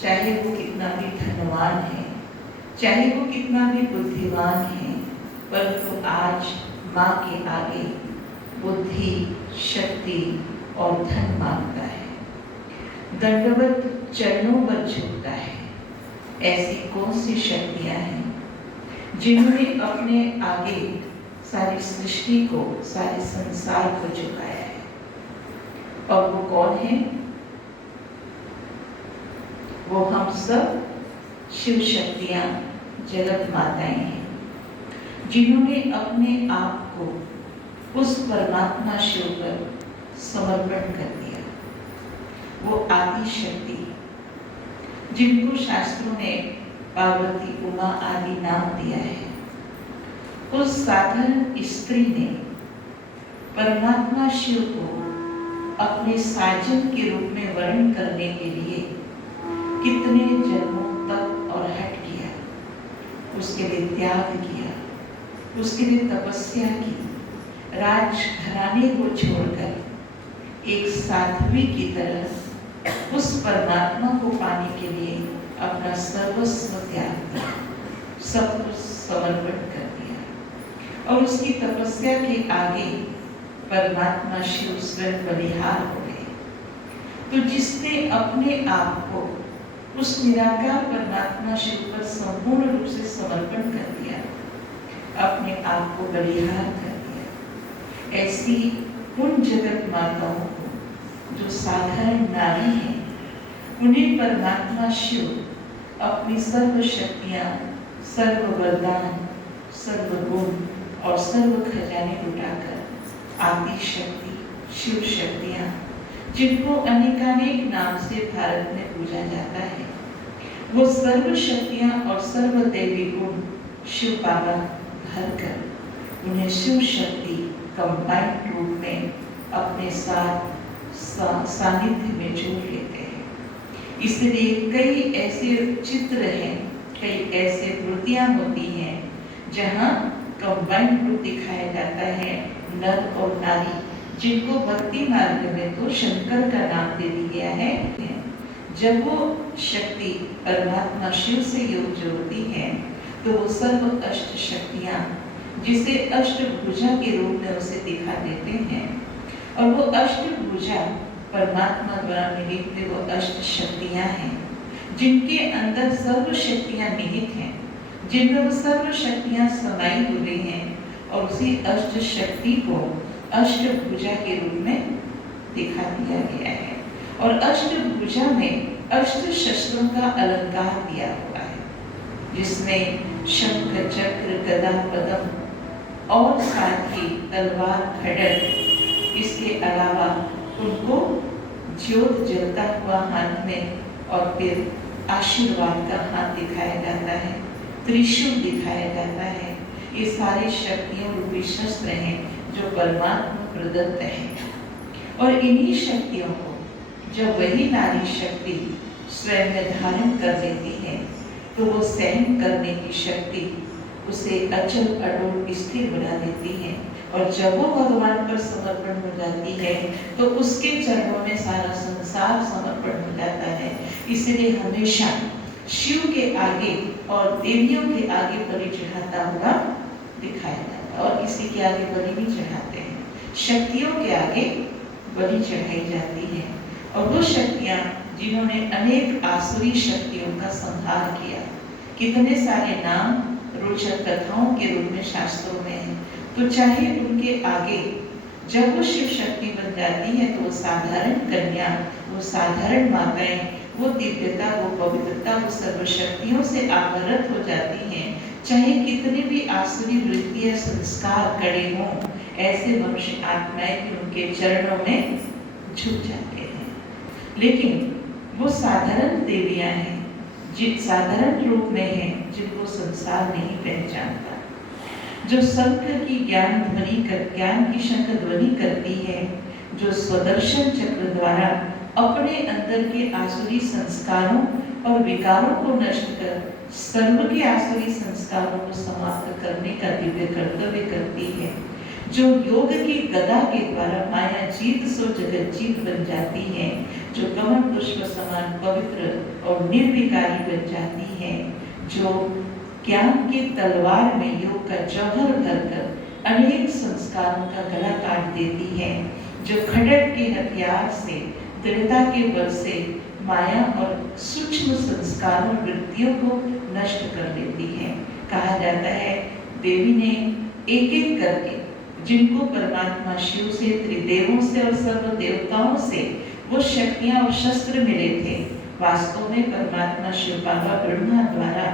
चाहे वो कितना भी धनवान है, चाहे वो कितना भी बुद्धिमान है, परंतु आज माँ के आगे बुद्धि, शक्ति और धन मांगता है, दंडवत चरणों पर झुकता है। ऐसी कौन सी शक्तियां हैं जिन्होंने अपने आगे सारी सृष्टि को, सारे संसार को झुकाया है? और वो कौन है? वो हम सब शिव शक्तियां, जगत माताएं हैं, जिन्होंने अपने आप को उस परमात्मा शिव पर समर्पण कर दिया। वो आदि शक्ति, जिनको शास्त्रों ने पार्वती, उमा आदि नाम दिया है, उस साधारण स्त्री ने परमात्मा शिव को अपने साजन के रूप में वर्णन करने के लिए कितने जन्मों तक और हट किया, उसके लिए त्याग किया, उसके लिए तपस्या की, राजघराने को छोड़कर एक साध्वी की तरह उस परमात्मा को पाने के लिए अपना सर्वस्व त्याग किया, सब कुछ समर्पण कर दिया। और उसकी तपस्या के आगे परमात्मा शिव स्वयं बलिहार हो गए। तो जिसने अपने आप को उस निराकार परमात्मा शिव पर संपूर्ण रूप से समर्पण कर दिया, अपने आप को बलिहार कर दिया, ऐसी उन जगत माताओं को जो साधारण नारी हैं, उन्हें परमात्मा शिव अपनी सर्व शक्तियां, सर्व वरदान, सर्व गुण और सर्व खजाने लुटाकर आदिशक्ति, शिव शक्तियाँ, जिनको अनेकानेक नाम से भारत में पूजा जाता है, वो सर्व शक्तियाँ और सर्व दैवी गुण शिव बाबा भर कर उन्हें शिव शक्ति कंबाइंड रूप में अपने साथ सानिध्य में जोड़ लेते हैं। इसलिए कई ऐसे चित्र हैं, कई ऐसे मूर्तियाँ होती हैं जहाँ कंबाइंड रूप दिखाया जाता है नर और नारी, जिनको भक्ति मार्ग में तो शंकर का नाम दे दिया गया है। जब वो शक्ति परमात्मा शिव से योग जोड़ती है तो वो सर्व अष्ट शक्तियाँ, जिसे अष्टभुजा के रूप में उसे दिखा देते हैं, और वो अष्टभुजा परमात्मा द्वारा मिलित हुए वो अष्ट शक्तियाँ हैं, जिनके अंदर सर्व शक्तियाँ निहित हैं, जिनमें वो सर्व शक्तियाँ समाई हुई हैं, और उसी अष्ट शक्ति को अष्टभुजा के रूप में दिखा दिया गया है। और अष्टभुजा में अष्ट शस्त्रों का अलंकार दिया हुआ है, जिसमें शंख, चक्र, गदा, पद्म और साथ ही तलवार, खड्ग, इसके अलावा उनको ज्योत जलता हुआ हाथ में, और फिर आशीर्वाद का हाथ दिखाया जाता है, त्रिशूल दिखाया जाता है। ये सारी शक्तियों रूपी शस्त्र हैं जो परमात्मा प्रदत्त हैं। और इन्हीं शक्तियों को जब वही नारी शक्ति स्वयं में धारण कर लेती है तो वो सहन करने की शक्ति उसे अचल अटूट स्थिर बना देती है। और जब वो भगवान पर समर्पण हो जाती है तो उसके चरणों में सारा संसार समर्पण हो जाता है। इसलिए हमेशा शिव के आगे और देवियों के आगे बलि चढ़ाता हुआ दिखाया जाता है, और किसी के आगे बलि नहीं चढ़ाते हैं, शक्तियों के आगे बलि चढ़ाई जाती है। और वो शक्तियाँ जिन्होंने अनेक आसुरी शक्तियों का संहार किया, कितने सारे नाम रोचक कथाओं के रूप में शास्त्रों में है, तो चाहे उनके आगे जब वो शिव शक्ति बन जाती है तो वो साधारण कन्या, वो साधारण माताएं, वो दिव्यता, वो पवित्रता, वो सर्वशक्तियों से आवृत हो जाती हैं। चाहे कितने भी आसुरी वृत्ति या संस्कार कड़े हों, ऐसे मनुष्य आत्माएं भी उनके चरणों में झुक जाते हैं। लेकिन वो साधारण देवियां हैं, जिन साधारण रूप में हैं, जिनको संसार नहीं पहचानता, जो शंख की ज्ञान की शंख ध्वनि करती है, जो स्वदर्शन चक्र द्वारा अपने अंदर के आसुरी संस्कारों और विकारों को नष्ट कर सर्व के आसुरी संस्कारों को समाप्त करने का दिव्य कर्तव्य करती है, जो योग की गदा के द्वारा माया जीत सो जगत जीत बन जाती है, जो कमल पुष्प समान पवित्र और निर्विकारी बन जाती है, जो ज्ञान की तलवार में योग का जौहर भरकर अनेक संस्कारों का गला काट देती है, जो खड्ग के हथियार से दृढ़ता के बल से माया और सूक्ष्म संस्कारों वृत्तियों को नष्ट कर देती है। कहा जाता है देवी ने एक एक करके जिनको परमात्मा शिव से, त्रिदेवों से और सर्व देवताओं से वो शक्तियां और शस्त्र मिले थे, वास्तव में परमात्मा शिव बाबा ब्रह्मा द्वारा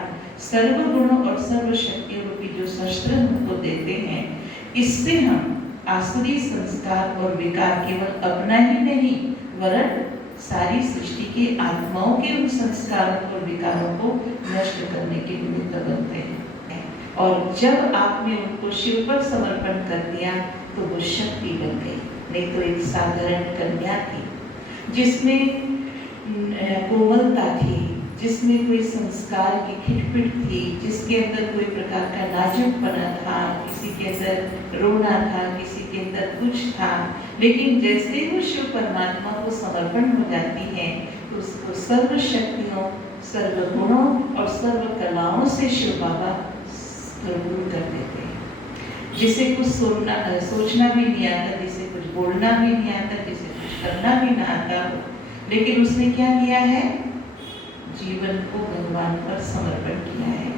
सर्व गुणों और सर्व शक्तियों रूपी जो शस्त्र हमको देते हैं, इससे हम आसुरी संस्कार और विकार केवल अपना ही नहीं वरन सारी सृष्टि के आत्माओं के उन संस्कारों और विकारों को नष्ट करने के निमित्त बनते हैं। और जब आपने उनको शिव पर समर्पण कर दिया तो वो शक्ति बन गई, नहीं तो एक साधारण कन्या थी जिसमें कोमलता थी, जिसमें कोई संस्कार की खिटपिट थी, जिसके अंदर कोई प्रकार का नाजुकपना था, किसी के अंदर रोना था, किसी के अंदर कुछ था। लेकिन जैसे वो शिव परमात्मा को समर्पण हो जाती है तो उसको सर्व शक्तियों, सर्व गुणों और सर्व कलाओं से शिव बाबा भरपूर कर देते हैं। जिसे कुछ सोचना भी नहीं आता, जिसे कुछ बोलना भी नहीं आता, जिसे कुछ करना भी ना आता, लेकिन उसने क्या किया है, जीवन को भगवान पर समर्पण किया है।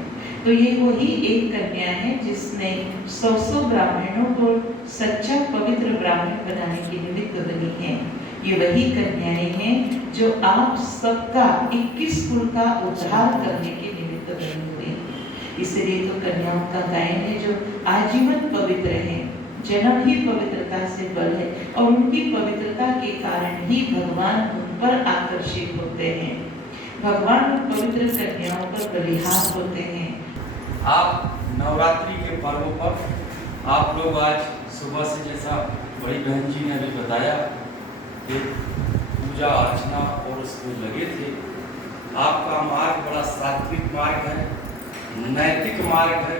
तो ये वही एक कन्या है जिसने 100 ब्राह्मणों को सच्चा पवित्र ब्राह्मण बनाने के निमित्त बनी है। ये वही कन्याएं हैं जो आप सबका 21 कुल का उद्धार करने के निमित्त बनी हुई हैं। इसलिए तो कन्याओं का गायन है जो आजीवन पवित्र है, जन्म ही पवित्रता से बल है और उनकी पवित्रता के कारण ही भगवान उन पर आकर्षित होते हैं। भगवान पवित्र कन्याओं पर बलिहार होते हैं। आप नवरात्रि के पर्व पर आप लोग आज सुबह से, जैसा बड़ी बहन जी ने अभी बताया, एक पूजा अर्चना और उसमें लगे थे। आपका मार्ग बड़ा सात्विक मार्ग है, नैतिक मार्ग है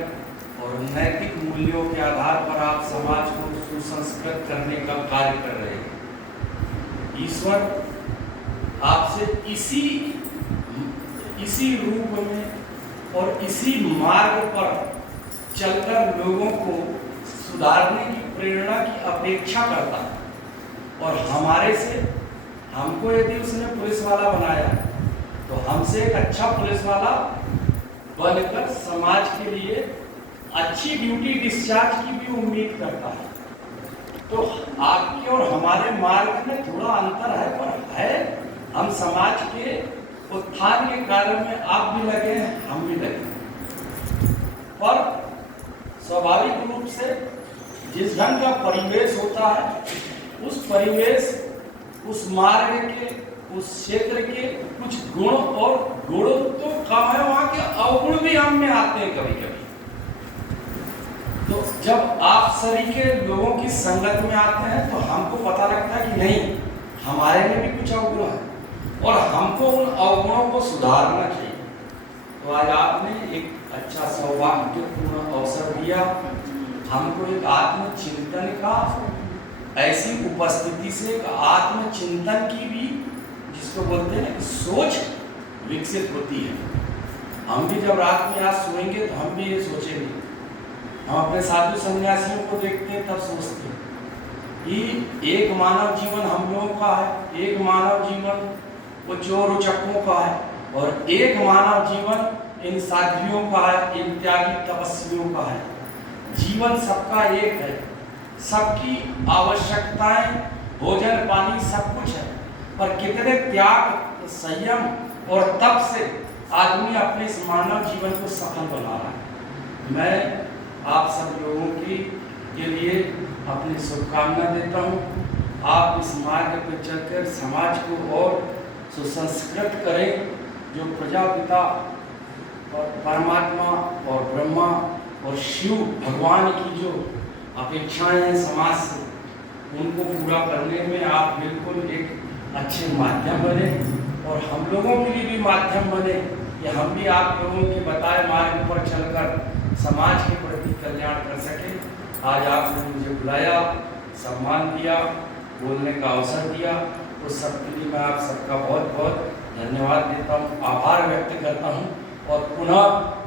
और नैतिक मूल्यों के आधार पर आप समाज को सुसंस्कृत करने का कार्य कर रहे हैं। ईश्वर आपसे इसी रूप में और इसी मार्ग पर चलकर लोगों को सुधारने की प्रेरणा की अपेक्षा करता है और हमारे से, हमको यदि उसने पुलिस वाला बनाया है तो हमसे एक अच्छा पुलिस वाला बनकर समाज के लिए अच्छी ड्यूटी डिस्चार्ज की भी उम्मीद करता है। तो आपके और हमारे मार्ग में थोड़ा अंतर है, पर है हम समाज के उत्थान के कार्य में आप भी लगे हैं, हम भी लगे। पर स्वाभाविक रूप से जिस ढंग का परिवेश होता है, उस परिवेश, उस मार्ग के, उस क्षेत्र के कुछ गुण और गुण तो कम है, वहाँ के अवगुण भी हम में आते हैं कभी कभी। तो जब आप सरीखे लोगों की संगत में आते हैं तो हमको पता लगता है कि नहीं, हमारे में भी कुछ अवगुण है और हमको उन अवगुणों को सुधारना चाहिए। तो आज आपने एक अच्छा सौभाग्यपूर्ण अवसर दिया हमको, एक आत्मचिंतन का, ऐसी उपस्थिति से एक आत्मचिंतन की भी, जिसको बोलते हैं सोच विकसित होती है। हम भी जब रात में आज सोएंगे तो हम भी ये सोचेंगे। हम अपने साधु सन्यासियों को देखते हैं तब सोचते हैं कि एक मानव जीवन हम लोगों का है, एक मानव जीवन वो चोर उचक्कों का है और एक मानव जीवन इन साध्वियों का है, इन त्यागी तपस्वियों का है। जीवन सबका एक है, सबकी आवश्यकताएं, भोजन पानी सब कुछ है, पर कितने त्याग, संयम और तप से आदमी अपने इस मानव जीवन को सफल बना रहा है। मैं आप सब लोगों के लिए अपनी शुभकामना देता हूँ। आप इस मार्ग पर चलकर समाज को और सुसंस्कृत करें। जो प्रजापिता और परमात्मा और ब्रह्मा और शिव भगवान की जो अपेक्षाएं हैं समाज से, उनको पूरा करने में आप बिल्कुल एक अच्छे माध्यम बने और हम लोगों के लिए भी माध्यम बने कि हम भी आप लोगों के बताए मार्ग पर चलकर समाज के प्रति कल्याण कर सके। आज आपने मुझे बुलाया, सम्मान दिया, बोलने का अवसर दिया, तो सबके लिए मैं आप सबका बहुत बहुत धन्यवाद देता हूँ, आभार व्यक्त करता हूँ और पुनः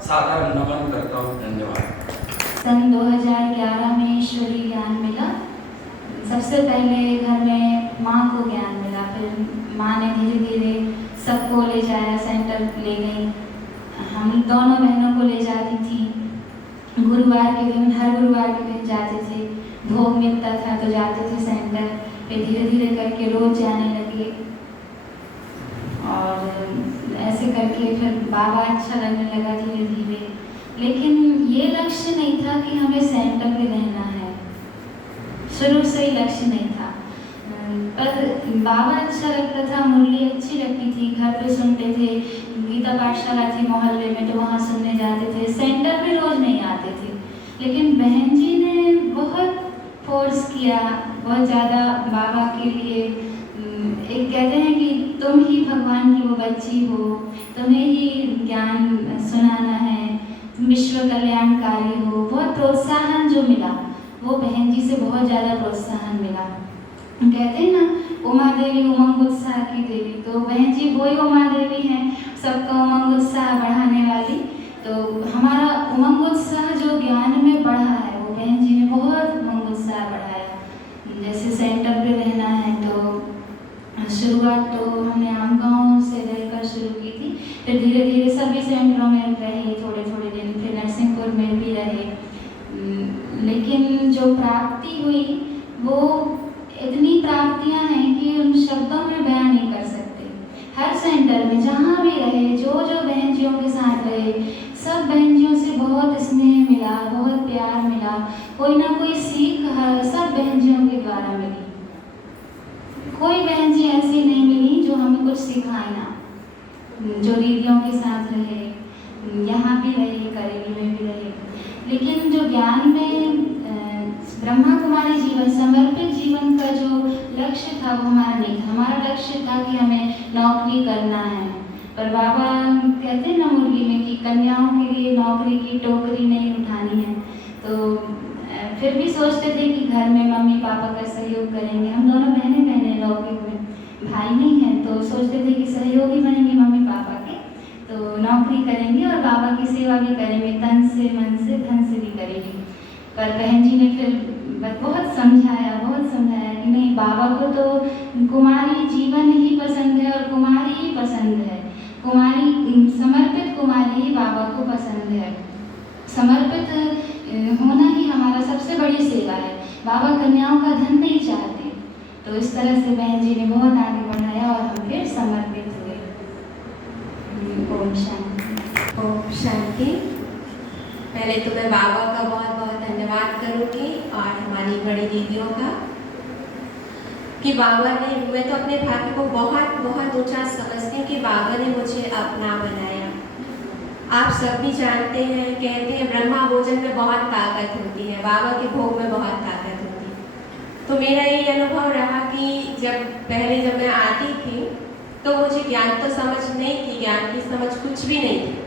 सादर नमन करता हूँ। धन्यवाद। सन 2011 में ईश्वरीय ज्ञान मिला। सबसे पहले घर में माँ को ज्ञान मिला, फिर माँ ने धीरे धीरे सबको ले जाया, सेंटर ले गई। हम दोनों बहनों को ले जाती थी। गुरुवार के दिन, हर गुरुवार के दिन जाते थे। भोग मिलता था तो जाते थे सेंटर। फिर धीरे धीरे करके रोज जाने लगे और ऐसे करके फिर बाबा अच्छा लगने लगा धीरे धीरे। लेकिन ये लक्ष्य नहीं था कि हमें सेंटर पे रहना है, शुरू से ही लक्ष्य नहीं था। पर बाबा अच्छा लगता था, मुरली अच्छी लगती थी, घर पे सुनते थे, गीता पाठशाला थी मोहल्ले में तो वहाँ सुनने जाते थे। सेंटर पे रोज नहीं आते थे, लेकिन बहन जी ने बहुत फोर्स किया, बहुत ज़्यादा बाबा के लिए। एक कहते हैं कि तुम ही भगवान की वो बच्ची हो, तुम्हें ही ज्ञान सुनाना है, विश्व कल्याणकारी हो। बहुत प्रोत्साहन जो मिला वो बहन जी से बहुत ज़्यादा प्रोत्साहन मिला। कहते हैं ना उमा देवी उमंग उत्साह की देवी, तो बहन जी वही उमा देवी हैं, सबका उमंग उत्साह बढ़ाने वाली। तो हमारा उमंग उत्साह जो ज्ञान में बढ़ा है वो बहन जी ने बहुत उमंग उत्साह बढ़ाया। जैसे सेंटर पे रहना है तो शुरुआत तो हमने आम गाँव से रहकर शुरू की थी, फिर धीरे धीरे सभी सेंटरों में रहे थोड़े थोड़े दिन, फिर नरसिंहपुर में भी रहे। लेकिन जो प्राप्ति हुई वो इतनी प्राप्तियां हैं कि उन शब्दों में बयान नहीं कर सकते। हर सेंटर में जहाँ भी रहे, जो जो बहन जियों के साथ रहे, सब बहन जियों से बहुत स्नेह मिला, बहुत प्यार मिला, कोई ना कोई सीख सब बहन जियों के द्वारा मिली। कोई बहन जी ऐसी नहीं मिली जो हमें कुछ सिखाए ना, जो दीदियों के साथ रहे, यहाँ भी रहे, करेली में भी रहे, लेकिन जो ज्ञान में ब्रह्मा कुमारी जीवन, समर्पित जीवन का जो लक्ष्य था वो हमारा नहीं था। हमारा लक्ष्य था कि हमें नौकरी करना है, पर बाबा कहते हैं ना मुरली में कि कन्याओं के लिए नौकरी की टोकरी नहीं उठानी है। तो फिर भी सोचते थे कि घर में मम्मी पापा का सहयोग करेंगे। हम दोनों बहनें लौकिक में, भाई नहीं है, तो सोचते थे कि सहयोगी बनेंगे मम्मी पापा के, तो नौकरी करेंगे और बाबा की सेवा भी करेंगे, तन से मन से धन से भी करेंगे। पर बहन जी ने फिर बहुत समझाया कि नहीं, बाबा को तो कुमारी जीवन ही पसंद है और कुमारी ही पसंद है, कुमारी समर्पित कुमारी ही बाबा को पसंद है। समर्पित होना ही हमारा सबसे बड़ी सेवा है। बाबा कन्याओं का धन नहीं चाहते। तो इस तरह से बहन जी ने बहुत आगे बढ़ाया और हम फिर समर्पित हुए। ओम शांति। ओम शांति। पहले तो मैं बाबा का बहुत बहुत धन्यवाद करूँगी और हमारी बड़ी दीदियों का, कि बाबा ने, मैं तो अपने भाग्य को बहुत बहुत ऊंचा समझती हूँ कि बाबा ने मुझे अपना बनाया। आप सब भी जानते हैं, कहते हैं ब्रह्मा भोजन में बहुत ताकत होती है, बाबा के भोग में बहुत ताकत होती है। तो मेरा यही अनुभव रहा कि जब मैं आती थी तो मुझे ज्ञान तो समझ नहीं थी, ज्ञान की समझ कुछ भी नहीं थी,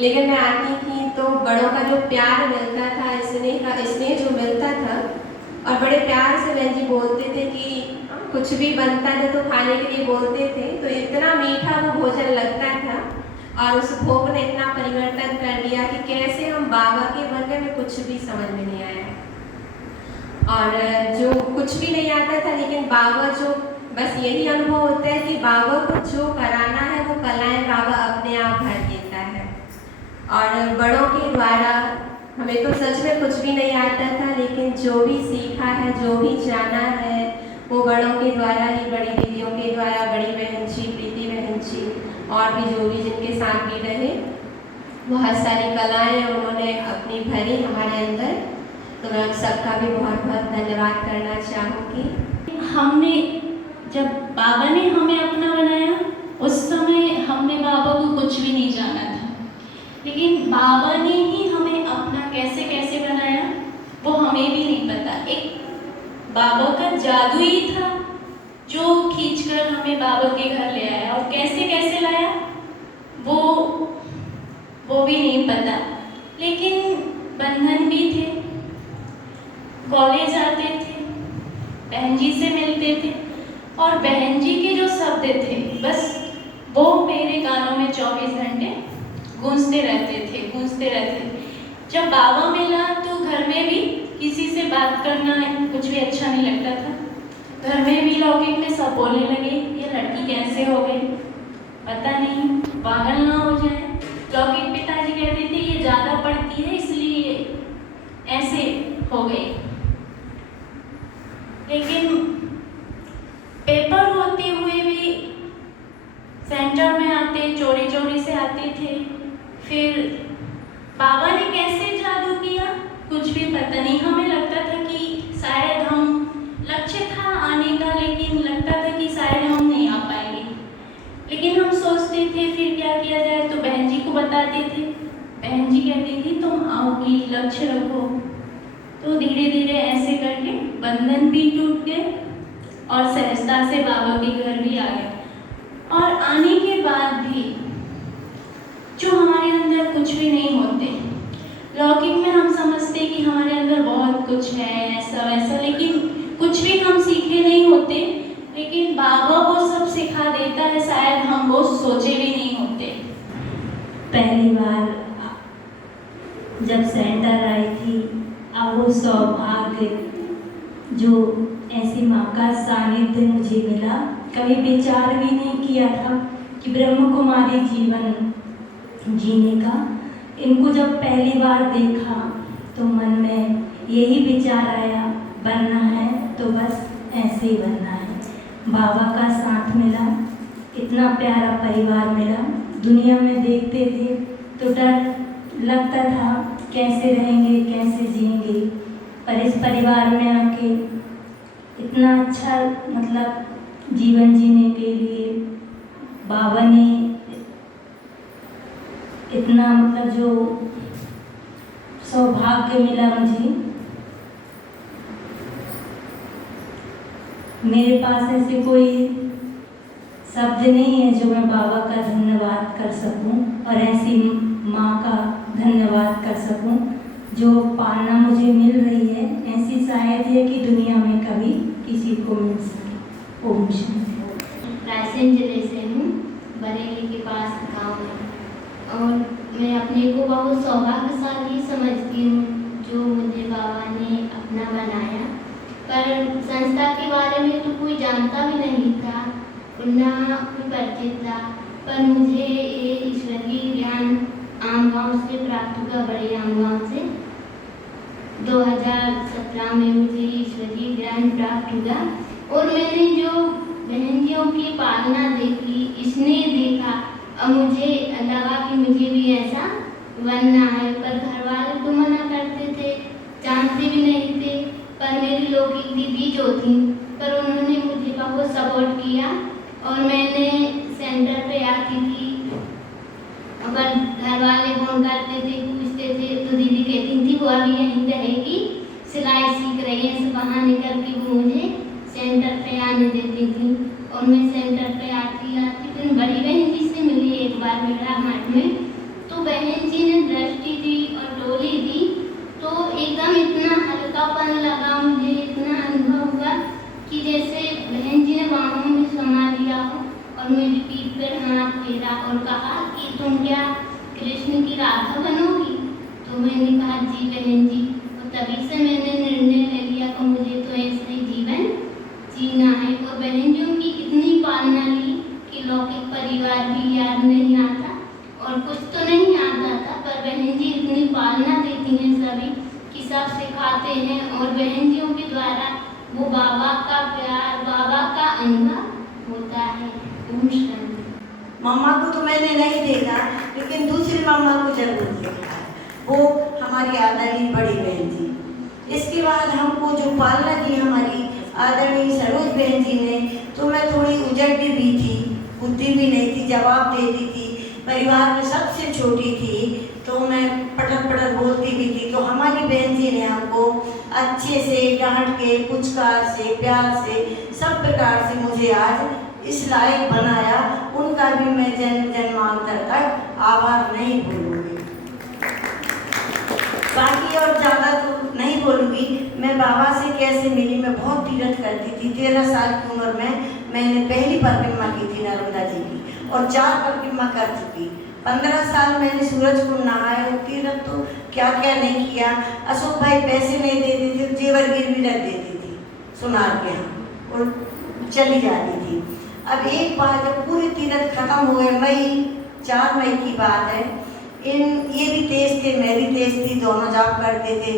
लेकिन मैं आती थी तो बड़ों का जो प्यार मिलता था, स्नेह जो मिलता था, और बड़े प्यार से बहन जी बोलते थे कि कुछ भी बनता था तो खाने के लिए बोलते थे, तो इतना मीठा वो भोजन लगता था। और उस भोग ने इतना परिवर्तन कर दिया कि कैसे हम बाबा के बनने में कुछ भी समझ में नहीं आया, और जो कुछ भी नहीं आता था, लेकिन बाबा जो, बस यही अनुभव होता है कि बाबा को जो कराना है वो कलाएं बाबा अपने आप भर देता है। और बड़ों के द्वारा हमें तो सच में कुछ भी नहीं आता था, लेकिन जो भी सीखा है, जो भी जाना है, वो बड़ों के द्वारा ही, बड़ी दीदियों के द्वारा, बड़ी बहन जी, प्रीति बहन जी, और भी जो भी जिनके साथ भी रहे, बहुत सारी कलाएं उन्होंने अपनी भरी हमारे अंदर। तो मैं सबका भी बहुत बहुत धन्यवाद करना चाहूँगी। हमने, जब बाबा ने हमें अपना बनाया, उस समय हमने बाबा को कुछ भी नहीं जाना था, लेकिन बाबा ने ही हमें अपना कैसे कैसे बनाया वो हमें भी नहीं पता। एक बाबा का जादू ही था जो खींचकर हमें बाबा के घर ले आया, और कैसे कैसे लाया वो भी नहीं पता। लेकिन बंधन भी थे, कॉलेज आते थे, बहन जी से मिलते थे, और बहन जी के जो शब्द थे बस वो मेरे कानों में 24 घंटे गूंजते रहते थे। जब बाबा मिला तो घर में भी किसी से बात करना कुछ भी अच्छा नहीं लगता था। घर में भी लौकिक में सब बोलने लगे, ये लड़की कैसे हो गई, पता नहीं, पागल ना हो जाए। लौकिक पिताजी कहते थे ये ज़्यादा पढ़ती है इसलिए ऐसे हो गई। लेकिन पेपर होते हुए भी सेंटर में आते, चोरी से आते थे। फिर बाबा ने कैसे जादू किया कुछ भी पता नहीं। हमें लगता था कि शायद हम, लक्ष्य था आने का, लेकिन लगता था कि शायद हम नहीं आ पाएंगे। लेकिन हम सोचते थे फिर क्या किया जाए, तो बहन जी को बताते थे। बहन जी कहती थी तुम आओगी, लक्ष्य रखो। तो धीरे धीरे ऐसे करके बंधन भी टूट गए और सहजता से बाबा के घर भी आ गए। और आने के बाद भी जो हमारे अंदर कुछ भी नहीं होते, लौकिक में हम समझते कि हमारे अंदर बहुत कुछ है, ऐसा वैसा, लेकिन कुछ भी हम सीखे नहीं होते। लेकिन बाबा वो सब सिखा देता है, शायद हम वो सोचे भी नहीं होते। पहली बार जब सेंटर आई थी, अब वो सौभाग्य जो ऐसी माँ का सानिध्य मुझे मिला, कभी विचार भी नहीं किया था कि ब्रह्म कुमारी जीवन जीने का। इनको जब पहली बार देखा तो मन में यही विचार आया, बनना है तो बस ऐसे ही बनना है। बाबा का साथ मिला इतना प्यारा परिवार मिला। दुनिया में देखते थे तो डर लगता था कैसे रहेंगे, कैसे जिएंगे, पर इस परिवार में आके इतना अच्छा मतलब जीवन जीने के लिए बाबा ने इतना मतलब जो सौभाग्य मिला मुझे। मेरे पास ऐसे कोई शब्द नहीं है जो मैं बाबा का धन्यवाद कर सकूं और ऐसी माँ का धन्यवाद कर सकूं जो पालना मुझे मिल रही है। ऐसी शायद है कि दुनिया में कभी किसी को मिल सके। ओम शांति। रायसेन जिले से हूँ, बरेली के पास गाँव है, और मैं अपने को बहुत सौभाग्यशाली समझती हूँ जो मुझे बाबा ने अपना बनाया। पर संस्था के बारे में तो कोई जानता भी नहीं था, ना कोई परिचित था, पर मुझे ये ईश्वरीय ज्ञान आम गाँव से प्राप्त हुआ, बड़े आम गाँव से। 2017 में मुझे ईश्वरीय ज्ञान प्राप्त हुआ और मैंने जो बहनजियों की पालना देखी, स्नेह देखा, और मुझे लगा कि मुझे भी ऐसा बनना है। पर घर वाले तो मना करते थे, जानते भी नहीं थे, पर मेरी लौकिक दीदी जो थी, पर उन्होंने मुझे बहुत सपोर्ट किया और मैंने सेंटर पे आती थी। अगर घर वाले फोन करते थे, पूछते थे, तो दीदी कहती थी वो अभी यहीं रहेगी, सिलाई सीख रही है, इस बहाने करके वो मुझे सेंटर पे आने देती थी। और मैं सेंटर पे आती फिर बड़ी बहन जी से मिली एक बार मेरा हाट में, तो बहन जी ने दृष्टि दी और डोली दी, तो एकदम इतना हल्कापन लगा मुझे, इतना अनुभव हुआ कि जैसे बहन जी ने बाहों में समा लिया हो और मेरी पीठ पर हाथ फेरा और कहा कि तुम क्या कृष्ण की राधा बनोगी? तो मैंने कहा जी बहन जी। और तभी से मैंने निर्णय ले लिया कि मुझे तो ऐसे ही जीवन जीना है। और बहन जी की इतनी पालना ली कि लौकिक परिवार भी याद नहीं आता और कुछ तो नहीं आता था, पर बहन जी इतनी पालना देती हैं सभी कि सब सिखाते हैं और बहन जियों के द्वारा वो बाबा का प्यार, बाबा का अनुभव होता है। ओम शांति। मम्मा को तो मैंने नहीं देखा, लेकिन दूसरी मम्मा को जरूर देखा है, वो हमारी आदरणीय बड़ी बहन जी। इसके बाद हमको जो पालना की हमारी आदरणीय सरोज बहन जी ने, तो मैं थोड़ी उजड़ी भी थी, बुद्धि भी नहीं थी, जवाब देती थी, परिवार में सबसे छोटी थी, तो मैं पटक पटक बोलती भी थी। तो हमारी बहन जी ने हमको अच्छे से डांट के, पुचकार से, प्यार से, सब प्रकार से मुझे आज इस लायक बनाया। उनका भी मैं जन्म जन्मांतर तक आभार नहीं भूलूंगी। बाकी और ज़्यादा तो नहीं बोलूँगी। मैं बाबा से कैसे मिली, मैं बहुत तीरथ करती थी। 13 साल की उम्र में मैंने पहली परिक्रमा की थी नर्मदा जी की, और 4 परिक्रमा कर चुकी। 15 साल मैंने सूरज कुंड नहाया और तीरथ तो क्या क्या नहीं किया। अशोक भाई पैसे नहीं देते थे, जेवर गिरवी रख देती थी सुनार के यहाँ और चली जाती थी। अब एक बार जब पूरे तीरथ खत्म हुए, 4 मई की बात है, ये भी तेज थे, मैं भी तेज थी, दोनों जॉब करते थे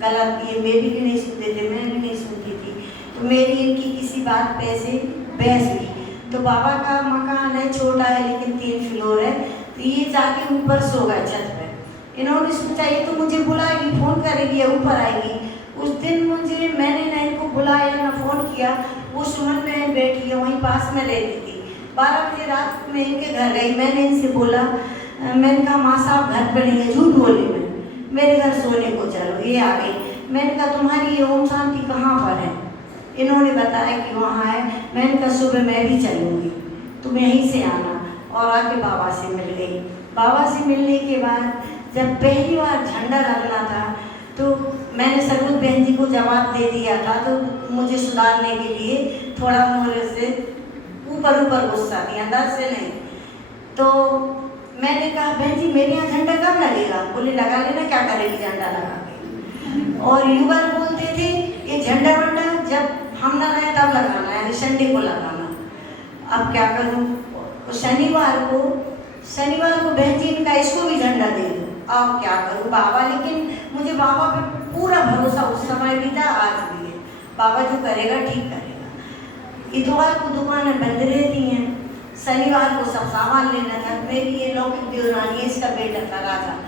गलत। ये मेरी भी नहीं सुनते थे, मैं भी नहीं सुनती थी। तो मेरी इनकी किसी बात पे ऐसे बहस हुई। तो बाबा का मकान है, छोटा है लेकिन 3 फ्लोर है, तो ये जाके ऊपर सो गए छत पर। इन्होंने सोचा ये तो मुझे बुलाएगी, फ़ोन करेगी या ऊपर आएगी। उस दिन मैंने ना इनको बुलाया ना फ़ोन किया। वो सुमन में बैठी है, वहीं पास में रहती थी। 12 बजे रात में इनके घर गई। मैंने इनसे बोला, मैंने कहा माँ साहब घर पर नहीं है, झूठ बोली मैं, मेरे घर सोने को चलो। ये आ गई। मैंने कहा तुम्हारी ये ओम शांति कहाँ पर है? इन्होंने बताया कि वहाँ है। मैंने कहा सुबह मैं भी चलूँगी, तुम यहीं से आना। और आके बाबा से मिल गई। बाबा से मिलने के बाद जब पहली बार झंडा लगना था, तो मैंने सरोज बहन जी को जवाब दे दिया था। तो मुझे सुधारने के लिए थोड़ा मोरे से ऊपर गुस्सा दिया, अंदर से नहीं। तो मैंने कहा बहन जी मेरे यहाँ झंडा कब लगेगा? बोले लगा लेना, क्या करेगी झंडा लगा के। और युवा बोलते थे ये झंडा वंडा जब हम ना रहे तब लगाना, यानी संडे को लगाना। अब क्या करूँ? शनिवार को बहन जी ने कहा इसको भी झंडा दे दो। अब क्या करूँ बाबा? लेकिन मुझे बाबा पे पूरा भरोसा उस समय भी था, आज भी है। बाबा जो करेगा ठीक करेगा। इतवार को दुकानें बंद रहती हैं, शनिवार को सब सामान लेना था। मेरी ये लौकिक देवरानी है, इसका बेटा था राजा,